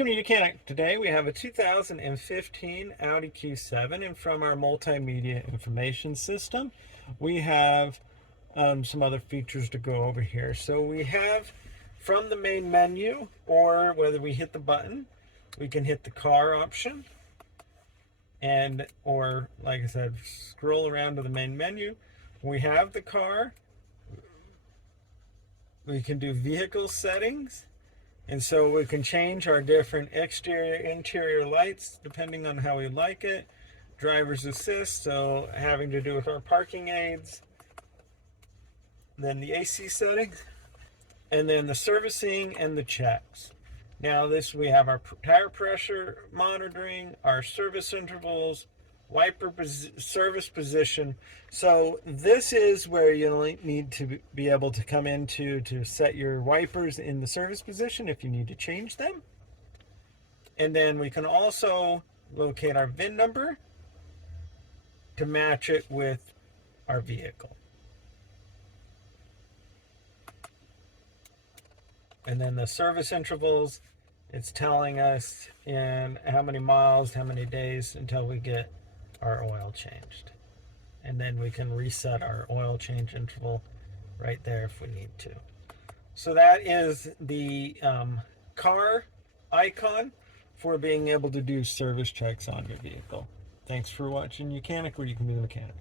Welcome to Mechanic. Today we have a 2015 Audi Q7, and from our multimedia information system we have some other features to go over here. So we have from the main menu, or whether we hit the button, we can hit the car option, and or like I said, scroll around to the main menu. We have the car. We can do vehicle settings. And so we can change our different exterior, interior lights depending on how we like it. Driver's assist, so having to do with our parking aids. Then the AC settings. And then the servicing and the checks. Now this, we have our tire pressure monitoring, our service intervals, wiper service position. So this is where you'll need to be able to come into to set your wipers in the service position if you need to change them. And then we can also locate our VIN number to match it with our vehicle. And then the service intervals, it's telling us in how many miles, how many days until we get our oil changed. And then we can reset our oil change interval right there if we need to. So that is the car icon for being able to do service checks on your vehicle. Thanks for watching Mechanic, where you can be the mechanic.